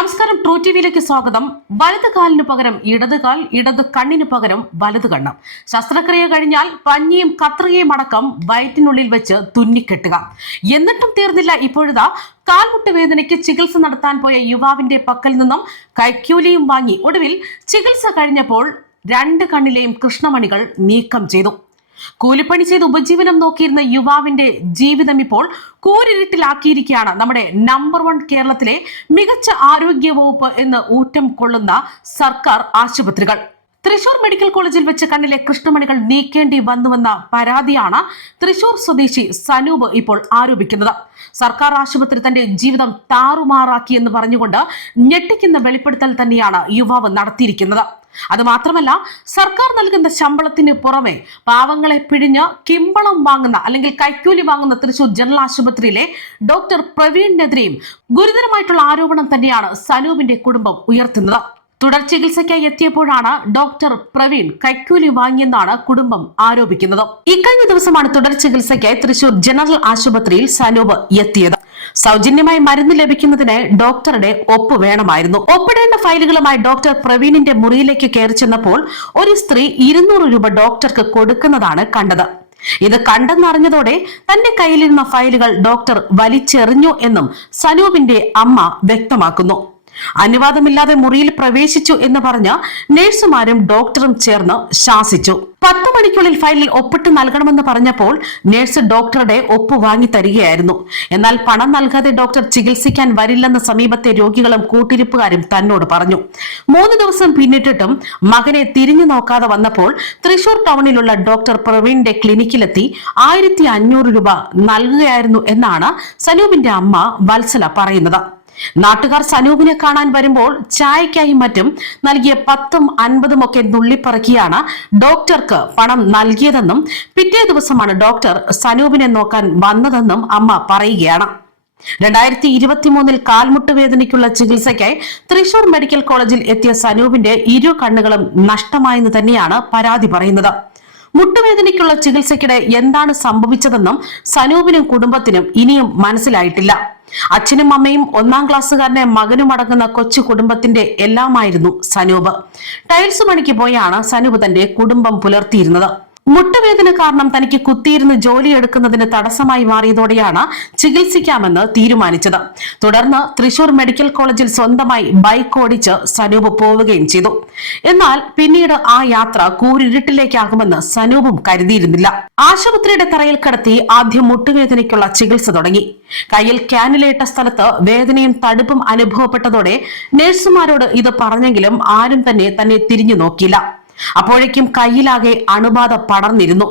നമസ്കാരം, ട്രൂ ടിവിയിലേക്ക് സ്വാഗതം. വലത് കാലിന് പകരം ഇടത് കാൽ, ഇടത് കണ്ണിന് പകരം വലത് കണ്ണ്. ശസ്ത്രക്രിയ കഴിഞ്ഞാൽ പഞ്ഞിയും കത്രികയും അടക്കം വയറ്റിനുള്ളിൽ വെച്ച് തുന്നിക്കെട്ടുക. എന്നിട്ടും തീർന്നില്ല. ഇപ്പോഴിതാ കാൽമുട്ട് വേദനയ്ക്ക് ചികിത്സ നടത്താൻ പോയ യുവാവിന്റെ പക്കൽ നിന്നും കൈക്കൂലിയും വാങ്ങി ഒടുവിൽ ചികിത്സ കഴിഞ്ഞപ്പോൾ രണ്ട് കണ്ണിലെയും കൃഷ്ണമണികൾ നീക്കം ചെയ്തു. കൂലിപ്പണി ചെയ്ത് ഉപജീവനം നോക്കിയിരുന്ന യുവാവിന്റെ ജീവിതം ഇപ്പോൾ കൂരിരുട്ടിലാക്കിയിരിക്കുകയാണ് നമ്മുടെ നമ്പർ 1 കേരളത്തിലെ മികച്ച ആരോഗ്യ വകുപ്പ് എന്ന് ഊറ്റം കൊള്ളുന്ന സർക്കാർ ആശുപത്രികൾ. തൃശൂർ മെഡിക്കൽ കോളേജിൽ വെച്ച് കണ്ണിലെ കൃഷ്ണമണികൾ നീക്കേണ്ടി വന്നുവെന്ന പരാതിയാണ് തൃശൂർ സ്വദേശി സനൂപ് ഇപ്പോൾ ആരോപിക്കുന്നത്. സർക്കാർ ആശുപത്രി തന്റെ ജീവിതം താറുമാറാക്കി എന്ന് പറഞ്ഞുകൊണ്ട് ഞെട്ടിക്കുന്ന വെളിപ്പെടുത്തൽ തന്നെയാണ് യുവാവ് നടത്തിയിരിക്കുന്നത്. അത് മാത്രമല്ല, സർക്കാർ നൽകുന്ന ശമ്പളത്തിന് പുറമെ പാവങ്ങളെ പിഴിഞ്ഞ് കിമ്പളം വാങ്ങുന്ന അല്ലെങ്കിൽ കൈക്കൂലി വാങ്ങുന്ന തൃശൂർ ജനറൽ ആശുപത്രിയിലെ ഡോക്ടർ പ്രവീണിനെതിരെയും ഗുരുതരമായിട്ടുള്ള ആരോപണം തന്നെയാണ് സനൂപിന്റെ കുടുംബം ഉയർത്തുന്നത്. തുടർ ചികിത്സയ്ക്കായി എത്തിയപ്പോഴാണ് ഡോക്ടർ പ്രവീൺ കൈക്കൂലി വാങ്ങിയെന്നാണ് കുടുംബം ആരോപിക്കുന്നത്. ഇക്കഴിഞ്ഞ ദിവസമാണ് തുടർ ചികിത്സയ്ക്കായി തൃശൂർ ജനറൽ ആശുപത്രിയിൽ സനൂപ് എത്തിയത്. സൗജന്യമായി മരുന്ന് ലഭിക്കുന്നതിന് ഡോക്ടറുടെ ഒപ്പ് വേണമായിരുന്നു. ഒപ്പിടേണ്ട ഫയലുകളുമായി ഡോക്ടർ പ്രവീണിന്റെ മുറിയിലേക്ക് കയറി ചെന്നപ്പോൾ ഒരു സ്ത്രീ 200 രൂപ ഡോക്ടർക്ക് കൊടുക്കുന്നതാണ് കണ്ടത്. ഇത് കണ്ടെന്നറിഞ്ഞതോടെ തന്റെ കയ്യിലിരുന്ന ഫയലുകൾ ഡോക്ടർ വലിച്ചെറിഞ്ഞു എന്നും സനൂപിന്റെ അമ്മ വ്യക്തമാക്കുന്നു. അനുവാദമില്ലാതെ മുറിയിൽ പ്രവേശിച്ചു എന്ന് പറഞ്ഞ് നഴ്സുമാരും ഡോക്ടറും ചേർന്ന് ശാസിച്ചു. 10 മണിക്കുള്ളിൽ ഫയലിൽ ഒപ്പിട്ട് നൽകണമെന്ന് പറഞ്ഞപ്പോൾ നഴ്സ് ഡോക്ടറുടെ ഒപ്പ് വാങ്ങി തരികയായിരുന്നു. എന്നാൽ പണം നൽകാതെ ഡോക്ടർ ചികിത്സിക്കാൻ വരില്ലെന്ന് സമീപത്തെ രോഗികളും കൂട്ടിരിപ്പുകാരും തന്നോട് പറഞ്ഞു. 3 ദിവസം പിന്നിട്ടിട്ടും മകനെ തിരിഞ്ഞു നോക്കാതെ വന്നപ്പോൾ തൃശൂർ ടൗണിലുള്ള ഡോക്ടർ പ്രവീണിന്റെ ക്ലിനിക്കിലെത്തി 1500 രൂപ നൽകുകയായിരുന്നു എന്നാണ് സനൂപിന്റെ അമ്മ വത്സല പറയുന്നത്. നാട്ടുകാർ സനൂപിനെ കാണാൻ വരുമ്പോൾ ചായക്കായി മറ്റും നൽകിയ 10ഉം 50ഉം ഒക്കെ നുള്ളിപ്പറക്കിയാണ് ഡോക്ടർക്ക് പണം നൽകിയതെന്നും പിറ്റേ ദിവസമാണ് ഡോക്ടർ സനൂപിനെ നോക്കാൻ വന്നതെന്നും അമ്മ പറയുകയാണ്. 2023 കാൽമുട്ട് വേദനയ്ക്കുള്ള ചികിത്സയ്ക്കായി തൃശൂർ മെഡിക്കൽ കോളേജിൽ എത്തിയ സനൂപിന്റെ 2 കണ്ണുകളും നഷ്ടമായെന്ന് തന്നെയാണ് പരാതി പറയുന്നത്. മുട്ടുവേദനയ്ക്കുള്ള ചികിത്സയ്ക്കിടെ എന്താണ് സംഭവിച്ചതെന്നും സനൂപിനും കുടുംബത്തിനും ഇനിയും മനസ്സിലായിട്ടില്ല. അച്ഛനും അമ്മയും 1ാം ക്ലാസ്സുകാരനെ മകനും അടങ്ങുന്ന കൊച്ചു കുടുംബത്തിന്റെ എല്ലാമായിരുന്നു സനൂപ്. ടൈൽസ് പണിക്ക് പോയാണ് സനൂപ് തന്റെ കുടുംബം പുലർത്തിയിരുന്നത്. മുട്ടുവേദന കാരണം തനിക്ക് കുത്തിയിരുന്ന് ജോലിയെടുക്കുന്നതിന് തടസ്സമായി മാറിയതോടെയാണ് ചികിത്സിക്കാമെന്ന് തീരുമാനിച്ചത്. തുടർന്ന് തൃശൂർ മെഡിക്കൽ കോളേജിൽ സ്വന്തമായി ബൈക്ക് ഓടിച്ച് സനൂപ് പോവുകയും ചെയ്തു. എന്നാൽ പിന്നീട് ആ യാത്ര കൂരിരുട്ടിലേക്കാകുമെന്ന് സനൂപും കരുതിയിരുന്നില്ല. ആശുപത്രിയുടെ തറയിൽ കിടത്തി ആദ്യം മുട്ടുവേദനയ്ക്കുള്ള ചികിത്സ തുടങ്ങി. കയ്യിൽ ക്യാനുലേറ്റ സ്ഥലത്ത് വേദനയും തടുപ്പും അനുഭവപ്പെട്ടതോടെ നഴ്സുമാരോട് ഇത് പറഞ്ഞെങ്കിലും ആരും തന്നെ തിരിഞ്ഞു നോക്കിയില്ല. അപ്പോഴേക്കും കയ്യിലാകെ അണുബാധ പടർന്നിരുന്നു.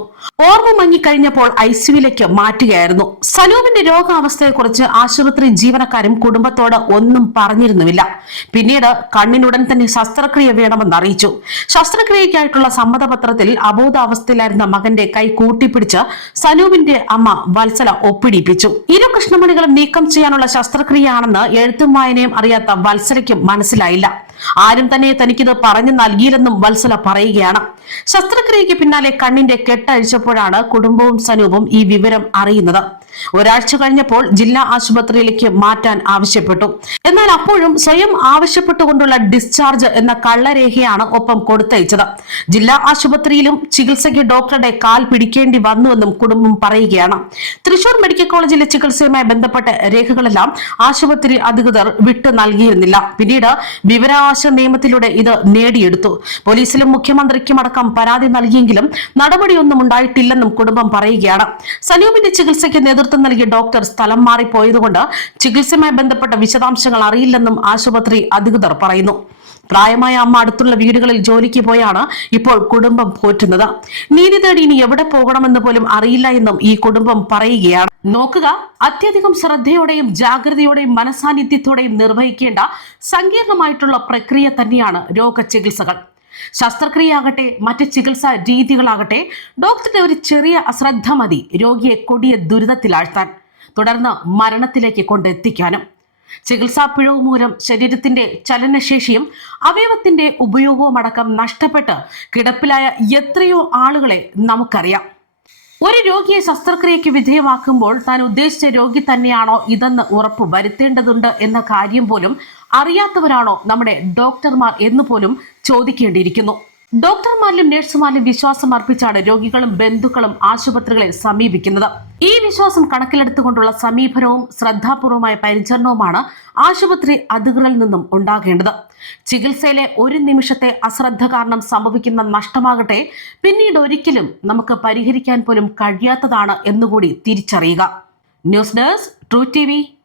ഓർമ്മ മങ്ങിക്കഴിഞ്ഞപ്പോൾ ഐസിയുവിലേക്ക് മാറ്റുകയായിരുന്നു. സനൂപിന്റെ രോഗാവസ്ഥയെക്കുറിച്ച് ആശുപത്രി ജീവനക്കാരും കുടുംബത്തോട് ഒന്നും പറഞ്ഞിരുന്നുമില്ല. പിന്നീട് കണ്ണിനുടൻ തന്നെ ശസ്ത്രക്രിയ വേണമെന്ന് അറിയിച്ചു. ശസ്ത്രക്രിയയ്ക്കായിട്ടുള്ള സമ്മതപത്രത്തിൽ അബോധാവസ്ഥയിലായിരുന്ന മകന്റെ കൈ കൂട്ടിപ്പിടിച്ച് സനൂപിന്റെ അമ്മ വത്സല ഒപ്പിടിപ്പിച്ചു. 2 കൃഷ്ണമണികളും നീക്കം ചെയ്യാനുള്ള ശസ്ത്രക്രിയയാണെന്ന് എഴുത്തും വായനയും അറിയാത്ത വത്സലയ്ക്കും മനസ്സിലായില്ല. ആരും തന്നെ തനിക്കിത് പറഞ്ഞു നൽകിയില്ലെന്നും വത്സല പറയുകയാണ്. ശസ്ത്രക്രിയയ്ക്ക് പിന്നാലെ കണ്ണിന്റെ കെട്ടഴിച്ചപ്പോഴാണ് കുടുംബവും സനൂപും ഈ വിവരം അറിയുന്നത്. ഒരാഴ്ച കഴിഞ്ഞപ്പോൾ ജില്ലാ ആശുപത്രിയിലേക്ക് മാറ്റാൻ ആവശ്യപ്പെട്ടു. എന്നാൽ അപ്പോഴും സ്വയം ആവശ്യപ്പെട്ടുകൊണ്ടുള്ള ഡിസ്ചാർജ് എന്ന കള്ളരേഖയാണ് ഒപ്പം കൊടുത്തയച്ചത്. ജില്ലാ ആശുപത്രിയിലും ചികിത്സയ്ക്ക് ഡോക്ടറുടെ കാൽ പിടിക്കേണ്ടി വന്നുവെന്നും കുടുംബം പറയുകയാണ്. തൃശൂർ മെഡിക്കൽ കോളേജിലെ ചികിത്സയുമായി ബന്ധപ്പെട്ട രേഖകളെല്ലാം ആശുപത്രി അധികൃതർ വിട്ടു നൽകിയിരുന്നില്ല. പിന്നീട് വിവരാവകാശ നിയമത്തിലൂടെ ഇത് നേടിയെടുത്തു. പോലീസിലും മുഖ്യമന്ത്രിക്കുമടക്കം പരാതി നൽകിയെങ്കിലും നടപടിയൊന്നും ഉണ്ടായിട്ടില്ലെന്നും കുടുംബം പറയുകയാണ്. സനൂപിന്റെ ചികിത്സയ്ക്ക് നേതൃത്വം നൽകിയ ഡോക്ടർ സ്ഥലം മാറിപ്പോയതുകൊണ്ട് ചികിത്സയുമായി ബന്ധപ്പെട്ട വിശദാംശങ്ങൾ അറിയില്ലെന്നും ആശുപത്രി അധികൃതർ പറയുന്നു. പ്രായമായ അമ്മ അടുത്തുള്ള വീടുകളിൽ ജോലിക്ക് പോയാണ് ഇപ്പോൾ കുടുംബം പോറ്റുന്നത്. നീതി തേടി ഇനി എവിടെ പോകണമെന്ന് പോലും അറിയില്ല എന്നും ഈ കുടുംബം പറയുകയാണ്. നോക്കുക, അത്യധികം ശ്രദ്ധയോടെയും ജാഗ്രതയോടെയും മനസാന്നിധ്യത്തോടെയും നിർവഹിക്കേണ്ട സങ്കീർണമായിട്ടുള്ള പ്രക്രിയ തന്നെയാണ് രോഗചികിത്സകൾ. ശസ്ത്രക്രിയയാകട്ടെ മറ്റ് ചികിത്സാ രീതികളാകട്ടെ ഡോക്ടറുടെ ഒരു ചെറിയ അശ്രദ്ധ മതി രോഗിയെ കൊടിയ ദുരിതത്തിലാഴ്ത്താൻ, തുടർന്ന് മരണത്തിലേക്ക് കൊണ്ടെത്തിക്കാനും. ചികിത്സാ പിഴവ് മൂലം ശരീരത്തിന്റെ ചലനശേഷിയും അവയവത്തിന്റെ ഉപയോഗവും അടക്കം നഷ്ടപ്പെട്ട് കിടപ്പിലായ എത്രയോ ആളുകളെ നമുക്കറിയാം. ഒരു രോഗിയെ ശസ്ത്രക്രിയയ്ക്ക് വിധേയമാക്കുമ്പോൾ താൻ ഉദ്ദേശിച്ച രോഗി തന്നെയാണോ ഇതെന്ന് ഉറപ്പ് വരുത്തേണ്ടതുണ്ട് എന്ന കാര്യം പോലും അറിയാത്തവരാണോ നമ്മുടെ ഡോക്ടർമാർ എന്ന് പോലും ചോദിക്കേണ്ടിയിരിക്കുന്നു. ഡോക്ടർമാരിലും നഴ്സുമാരിലും വിശ്വാസം അർപ്പിച്ചാണ് രോഗികളും ബന്ധുക്കളും ആശുപത്രികളെ സമീപിക്കുന്നത്. ഈ വിശ്വാസം കണക്കിലെടുത്തുകൊണ്ടുള്ള സമീപനവും ശ്രദ്ധാപൂർവമായ പരിചരണവുമാണ് ആശുപത്രി അധികൃതരിൽ നിന്നും ഉണ്ടാകേണ്ടത്. ചികിത്സയിലെ ഒരു നിമിഷത്തെ അശ്രദ്ധ കാരണം സംഭവിക്കുന്ന നഷ്ടമാകട്ടെ പിന്നീട് ഒരിക്കലും നമുക്ക് പരിഹരിക്കാൻ പോലും കഴിയാത്തതാണ് എന്നുകൂടി തിരിച്ചറിയുക. News desk true TV.